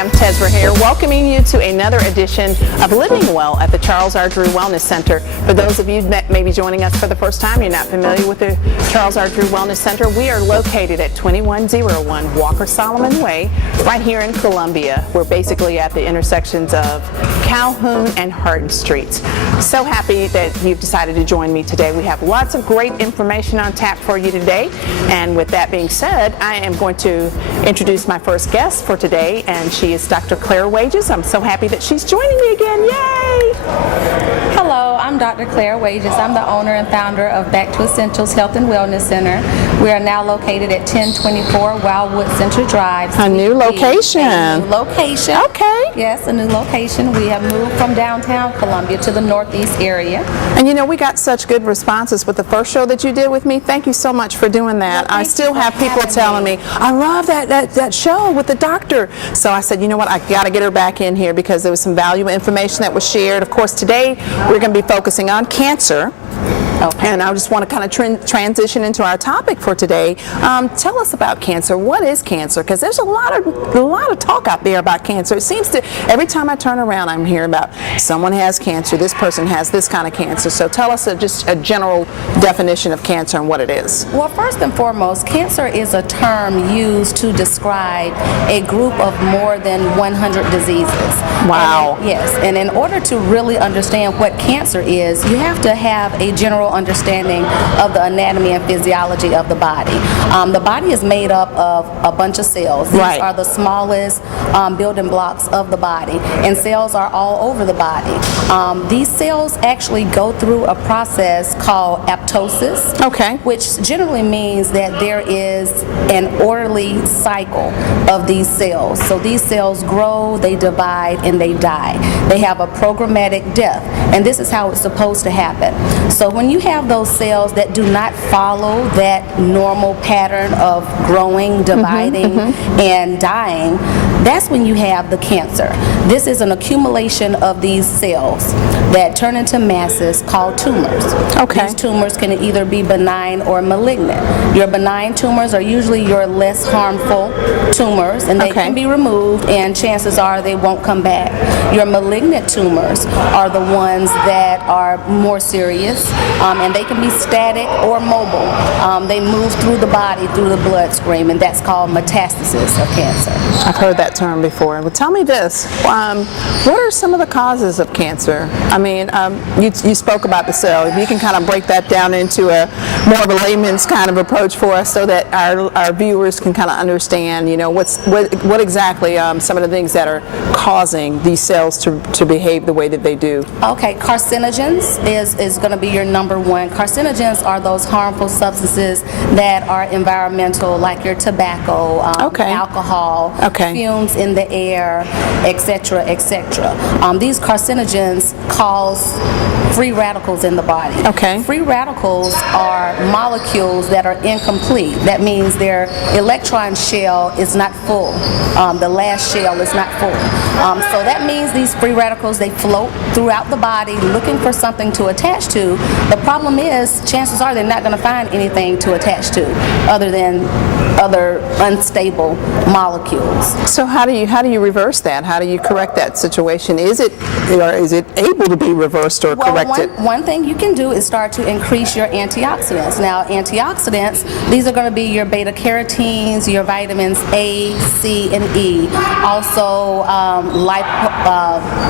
I'm Tezra here, welcoming you to another edition of Living Well at the Charles R. Drew Wellness Center. For those of you that may be joining us for the first time, you're not familiar with the Charles R. Drew Wellness Center, we are located at 2101 Walker Solomon Way, right here in Columbia. We're basically at the intersections of Calhoun and Hardin Streets. So happy that you've decided to join me today. We have lots of great information on tap for you today. And with that being said, I am going to introduce my first guest for today, and she is Dr. Claire Wages. I'm so happy that she's joining me again. Yay! Hello, I'm Dr. Claire Wages. I'm the owner and founder of Back to Essentials Health and Wellness Center. We are now located at 1024 Wildwood Center Drive. A new location. A new location. Okay. Yes, a new location. We have moved from downtown Columbia to the northeast area. And you know, we got such good responses with the first show that you did with me. Thank you so much for doing that. Well, I still have people telling me, I love that show with the doctor. So I said, you know what, I got to get her back in here because there was some valuable information that was shared. Of course, today we're going to be focusing on cancer. Okay. And I just want to kind of transition into our topic for today. Tell us about cancer. What is cancer? Because there's a lot of talk out there about cancer. It seems to, every time I turn around, I'm hearing about someone has cancer, this person has this kind of cancer. So tell us just a general definition of cancer and what it is. Well, first and foremost, cancer is a term used to describe a group of more than 100 diseases. Wow. Yes, and in order to really understand what cancer is, you have to have a general understanding of the anatomy and physiology of the body. The body is made up of a bunch of cells. These are the smallest building blocks of the body, and cells are all over the body. These cells actually go through a process called apoptosis, which generally means that there is an orderly cycle of these cells. So these cells grow, they divide, and they die. They have a programmatic death, and this is how it's supposed to happen. So when you have those cells that do not follow that normal pattern of growing, dividing, and dying, that's when you have the cancer. This is an accumulation of these cells that turn into masses called tumors. These tumors can either be benign or malignant. Your benign tumors are usually your less harmful tumors, and they can be removed, and chances are they won't come back. Your malignant tumors are the ones that are more serious, and they can be static or mobile. They move through the body, through the bloodstream, and that's called metastasis of cancer. I've heard that term before. Well, tell me this. What are some of the causes of cancer? I mean, you spoke about the cell. If you can kind of break that down into a more of a layman's kind of approach for us so that our viewers can kind of understand, you know, what exactly some of the things that are causing these cells to behave the way that they do. Okay, carcinogens is going to be your number one. Carcinogens are those harmful substances that are environmental, like your tobacco, alcohol, fumes in the air, etc., etc. These carcinogens cause free radicals in the body. Free radicals are molecules that are incomplete. That means their electron shell is not full. The last shell is not full. So that means these free radicals, they float throughout the body looking for something to attach to. The problem is, chances are they're not going to find anything to attach to other than other unstable molecules. So how do you reverse that? How do you correct that situation? Is it able to be reversed or corrected? One thing you can do is start to increase your antioxidants. Now, antioxidants, these are going to be your beta carotenes, your vitamins A, C, and E. Also,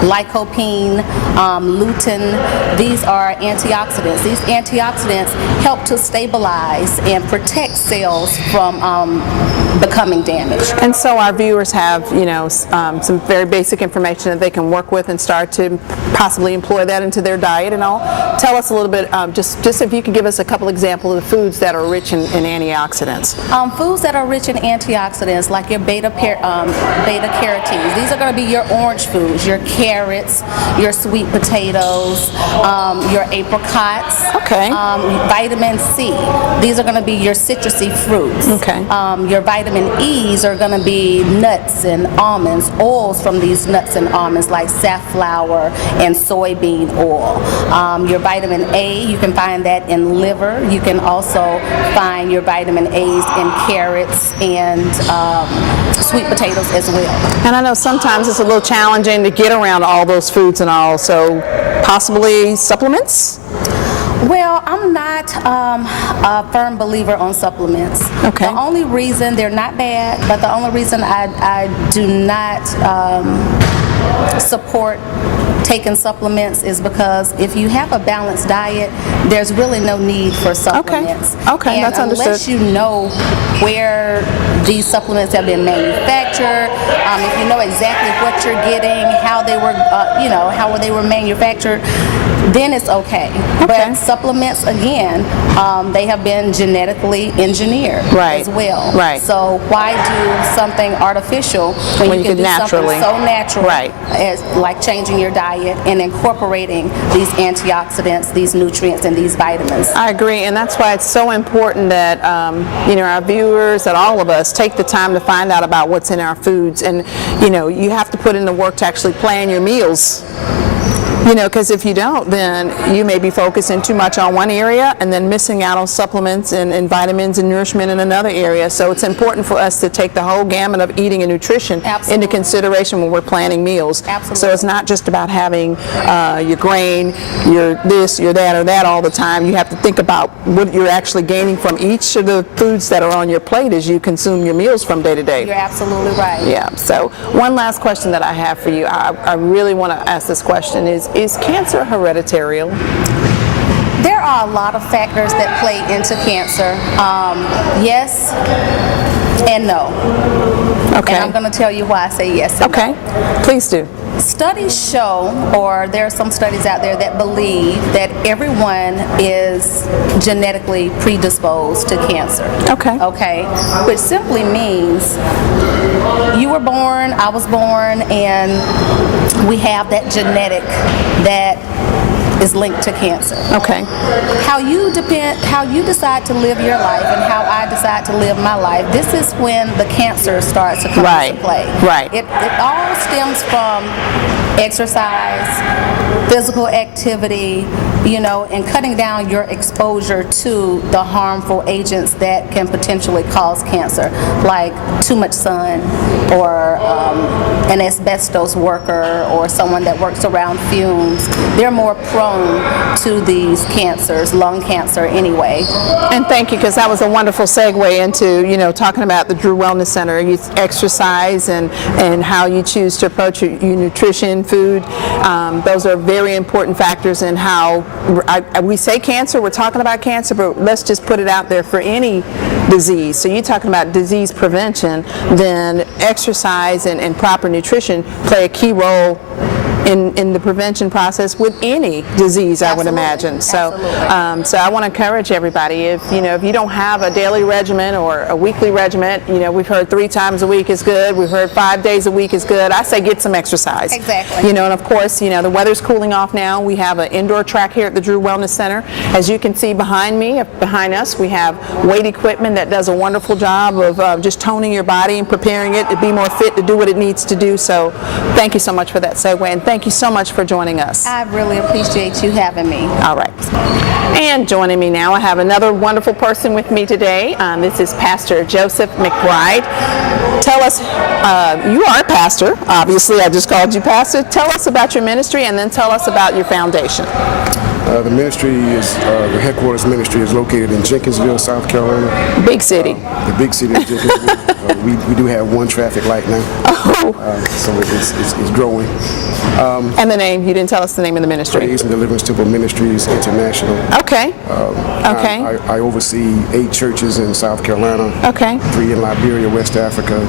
lycopene, lutein. These are antioxidants. These antioxidants help to stabilize and protect cells from becoming damaged. And so our viewers have, you know, some very basic information that they can work with and start to possibly employ that into their diet and all. Tell us a little bit, just if you could give us a couple examples of the foods that are rich in antioxidants. Foods that are rich in antioxidants, like your beta carotenes. These are going to be your orange foods, your carrots, your sweet potatoes, your apricots, vitamin C. These are going to be your citrusy fruits. Your vitamin E's are going to be nuts and almonds, oils from these nuts and almonds like safflower and soybean oil. Your vitamin A, you can find that in liver, You can also find your vitamin A's in carrots and sweet potatoes as well. And I know sometimes it's a little challenging to get around all those foods and all, so possibly supplements? Well, I'm not a firm believer on supplements. Okay. The only reason, they're not bad, but the only reason I do not support taking supplements is because if you have a balanced diet, there's really no need for supplements. Okay, and that's understood. unless you know where these supplements have been manufactured, if you know exactly what you're getting, how they were, how they were manufactured, then it's okay. But supplements, again, they have been genetically engineered as well. Right. So why do something artificial when you can do naturally. something so natural as like changing your diet and incorporating these antioxidants, these nutrients, and these vitamins? I agree, and that's why it's so important that our viewers, that all of us take the time to find out about what's in our foods, and you have to put in the work to actually plan your meals. Because if you don't, then you may be focusing too much on one area and then missing out on supplements and vitamins and nourishment in another area. So it's important for us to take the whole gamut of eating and nutrition into consideration when we're planning meals. Absolutely. So it's not just about having your grain, your this, your that, or that all the time. You have to think about what you're actually gaining from each of the foods that are on your plate as you consume your meals from day to day. You're absolutely right. Yeah. So one last question that I have for you, I really want to ask this question, is cancer hereditary? There are a lot of factors that play into cancer. Yes and no. Okay. And I'm going to tell you why I say yes and no. Please do. Studies show, or there are some studies out there that believe that everyone is genetically predisposed to cancer. Okay. Which simply means you were born, I was born, and we have that genetic that is linked to cancer. Okay. How you decide to live your life and how I decide to live my life, this is when the cancer starts to come into play. Right. It all stems from exercise, physical activity, and cutting down your exposure to the harmful agents that can potentially cause cancer, like too much sun, or an asbestos worker, or someone that works around fumes. They're more prone to these cancers, lung cancer anyway. And thank you, because that was a wonderful segue into, talking about the Drew Wellness Center. You exercise and how you choose to approach your nutrition, food. Those are very important factors in how we say cancer, we're talking about cancer, but let's just put it out there for any disease. So you're talking about disease prevention, then exercise and proper nutrition play a key role in the prevention process with any disease, I would imagine. So, so I want to encourage everybody, if you don't have a daily regimen or a weekly regimen, we've heard 3 times a week is good, we've heard 5 days a week is good. I say get some exercise. Exactly. And of course, the weather's cooling off now. We have an indoor track here at the Drew Wellness Center. As you can see behind us, we have weight equipment that does a wonderful job of just toning your body and preparing it to be more fit to do what it needs to do. So thank you so much for that segue, and thank you so much for joining us. I really appreciate you having me. All right. And joining me now, I have another wonderful person with me today. This is Pastor Joseph McBride. Tell us, you are a pastor, obviously. I just called you pastor. Tell us about your ministry, and then tell us about your foundation. The ministry is, the headquarters ministry is located in Jenkinsville, South Carolina. Big city. The big city of Jenkinsville. We do have one traffic light now. So it's growing. And the name, you didn't tell us the name of the ministry. Praise and Deliverance Temple Ministries International. Okay. I oversee 8 churches in South Carolina. Okay. 3 in Liberia, West Africa,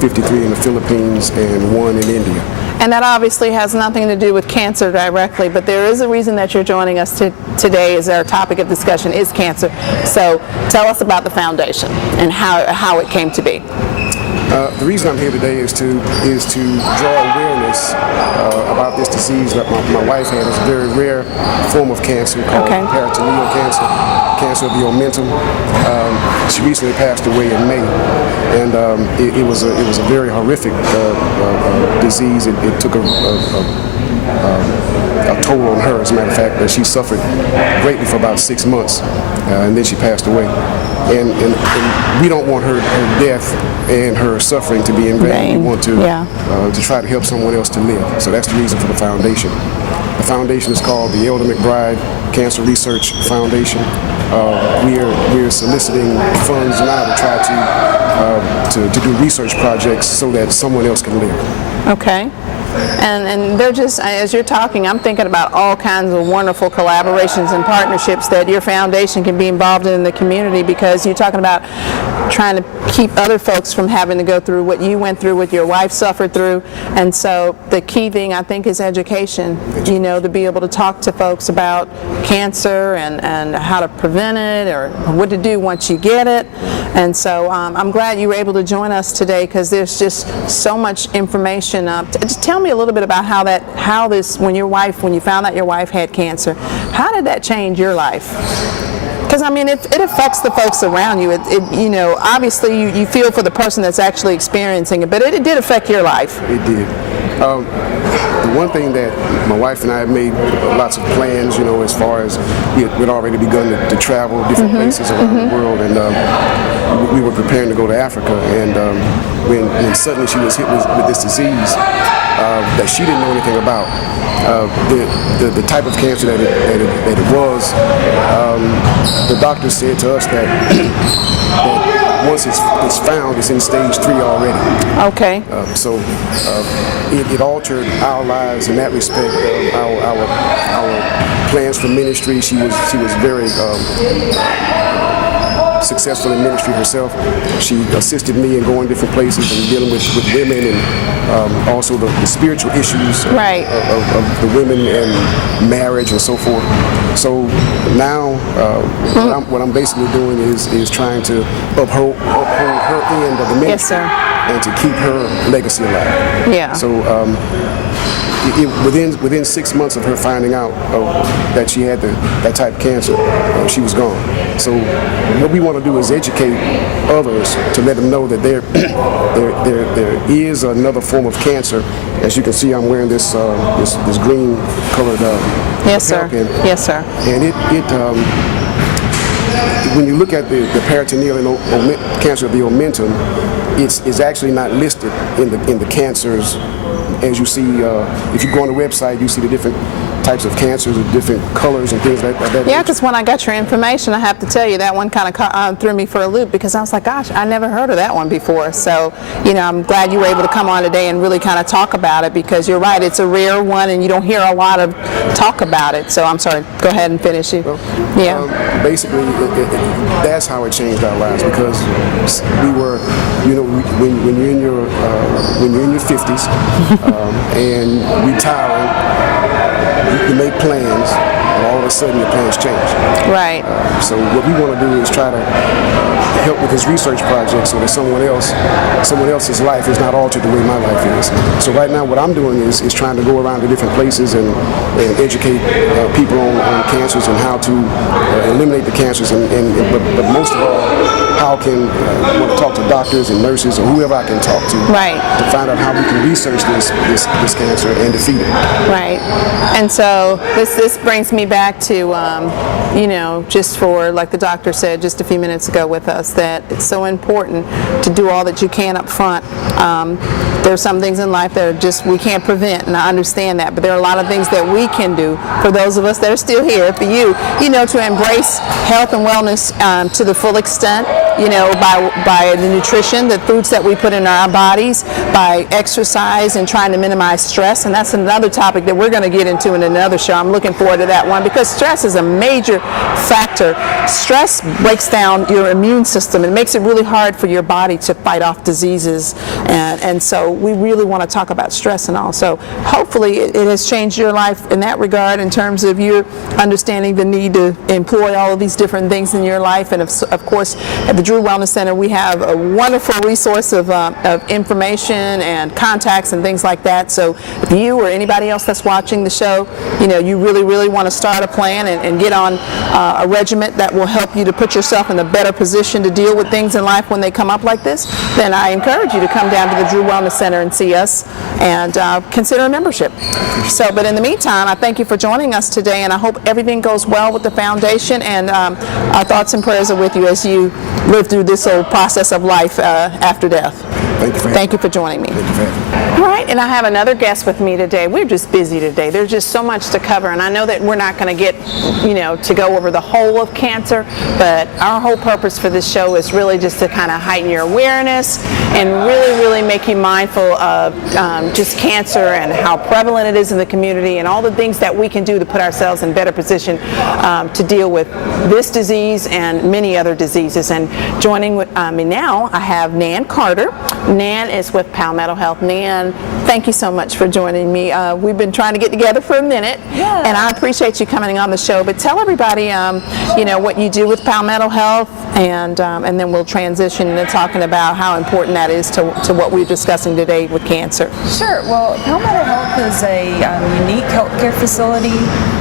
53 in the Philippines, and 1 in India. And that obviously has nothing to do with cancer directly, but there is a reason that you're joining us today, as our topic of discussion is cancer. So tell us about the foundation and how it came to be. The reason I'm here today is to draw awareness about this disease that my wife had. It's a very rare form of cancer called peritoneal cancer, cancer of the omentum. She recently passed away in May, and it was a very horrific disease. It took a a toll on her. As a matter of fact, she suffered greatly for about 6 months, and then she passed away. And we don't want her death and her suffering to be in vain. We want to try to help someone else to live. So that's the reason for the foundation. The foundation is called the Elder McBride Cancer Research Foundation. We're soliciting funds now to try to do research projects so that someone else can live. Okay. And they're just, as you're talking, I'm thinking about all kinds of wonderful collaborations and partnerships that your foundation can be involved in the community, because you're talking about trying to keep other folks from having to go through what you went through, what your wife suffered through. And so the key thing, I think, is education, you know, to be able to talk to folks about cancer and how to prevent it or what to do once you get it. And so I'm glad you were able to join us today, because there's just so much information. Just tell me a little bit about when you found out your wife had cancer, how did that change your life? Because, I mean, it affects the folks around you. You know, obviously you feel for the person that's actually experiencing it, but it did affect your life. It did. The one thing that my wife and I have made lots of plans, you know, as far as we'd already begun to travel different places around the world, and we were preparing to go to Africa, and when suddenly she was hit with this disease that she didn't know anything about. The type of cancer that it was, the doctor said to us that once it's found, it's in stage 3 already. Okay. So it altered our lives in that respect. Our plans for ministry. She was very successful in ministry herself. She assisted me in going different places and dealing with women, and also the spiritual issues of the women and marriage and so forth. So now what I'm basically doing is trying to uphold her end of the ministry, yes, sir, and to keep her legacy alive. Yeah. So within 6 months of her finding out that she had that type of cancer, she was gone. So what we want to do is educate others to let them know that there is another form of cancer. As you can see, I'm wearing this green colored yes, sir. pin. Yes, sir. And when you look at the peritoneal cancer of the omentum, it's actually not listed in the cancers. As you see, if you go on the website, you see the different types of cancers with different colors and things like that. Yeah, because when I got your information, I have to tell you, that one kind of threw me for a loop, because I was like, gosh, I never heard of that one before. So, you know, I'm glad you were able to come on today and really kind of talk about it, because you're right, it's a rare one and you don't hear a lot of talk about it. So I'm sorry, go ahead and finish it. Basically, that's how it changed our lives, because we were, you know, when you're in your 50s and retiring, you make plans, and all of a sudden your plans change. Right. So what we want to do is try to help with this research project so that someone else's life is not altered the way my life is. So right now what I'm doing is trying to go around to different places and educate people on cancers and how to eliminate the cancers, but most of all, how can I want to talk to doctors and nurses or whoever I can talk to, to find out how we can research this cancer and defeat it. Right. And so this brings me back to, you know, just for, like the doctor said just a few minutes ago with us, that it's so important to do all that you can up front. There's some things in life that are just, we can't prevent, and I understand that, but there are a lot of things that we can do for those of us that are still here, for you know, to embrace health and wellness to the full extent, you know, by the nutrition, the foods that we put in our bodies, by exercise and trying to minimize stress. And that's another topic that we're going to get into in another show. I'm looking forward to that one, because stress is a major factor. Stress breaks down your immune system and makes it really hard for your body to fight off diseases. And so we really want to talk about stress and all. So hopefully it has changed your life in that regard, in terms of you understanding the need to employ all of these different things in your life. And of course, at the Drew Wellness Center, we have a wonderful resource of information and contacts and things like that. So if you or anybody else that's watching the show, you know, you really want to start a plan plan and get on a regimen that will help you to put yourself in a better position to deal with things in life when they come up like this, then I encourage you to come down to the Drew Wellness Center and see us and consider a membership. So, but in the meantime, I thank you for joining us today, and I hope everything goes well with the foundation, and our thoughts and prayers are with you as you live through this whole process of life after death. Thank you for joining me. Thank you for having me. All right, and I have another guest with me today. We're just busy today. There's just so much to cover, and I know that we're not going to get, to go over the whole of cancer, but our whole purpose for this show is really just to kind of heighten your awareness and really make you mindful of just cancer and how prevalent it is in the community and all the things that we can do to put ourselves in better position to deal with this disease and many other diseases. And joining with me now, I have Nan Carter. Nan is with Palmetto Health. Nan, thank you so much for joining me. We've been trying to get together for a minute, and I appreciate you coming on the show. But tell everybody, what you do with Palmetto Health, and then we'll transition into talking about how important that is to what we're discussing today with cancer. Sure. Well, Palmetto Health is a unique healthcare facility.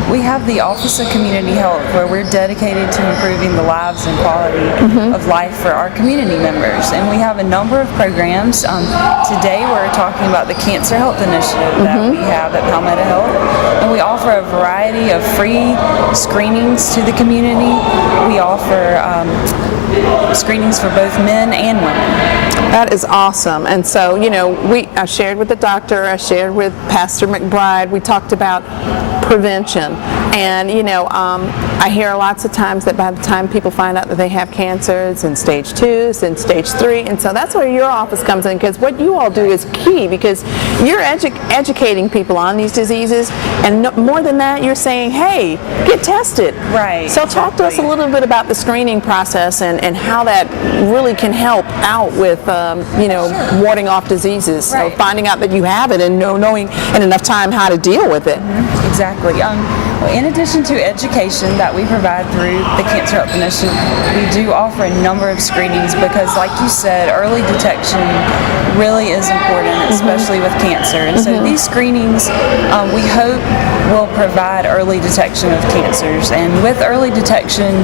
We have the Office of Community Health, where we're dedicated to improving the lives and quality of life for our community members. And we have a number of programs. Today we're talking about the Cancer Health Initiative that we have at Palmetto Health. And we offer a variety of free screenings to the community. We offer screenings for both men and women. That is awesome. And so, I shared with the doctor, I shared with Pastor McBride, we talked about prevention. And, I hear lots of times that by the time people find out that they have cancer, it's in stage 2, it's in stage 3. And so that's where your office comes in, because what you all do is key, because you're educating people on these diseases. And more than that, you're saying, hey, get tested. Right. So talk to us a little bit about the screening process and how that really can help out with, warding off diseases. Right. So finding out that you have it and knowing in enough time how to deal with it. Exactly. In addition to education that we provide through the Cancer Health Initiative, we do offer a number of screenings because, like you said, early detection really is important, especially with cancer. And so these screenings, we hope, will provide early detection of cancers. And with early detection,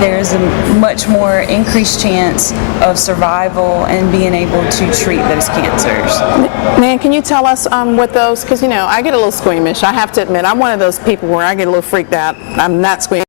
there is a much more increased chance of survival and being able to treat those cancers. Nan, can you tell us what those, because I get a little squeamish. I have to admit, I'm one of those people where I get a little freaked out. I'm not squeamish.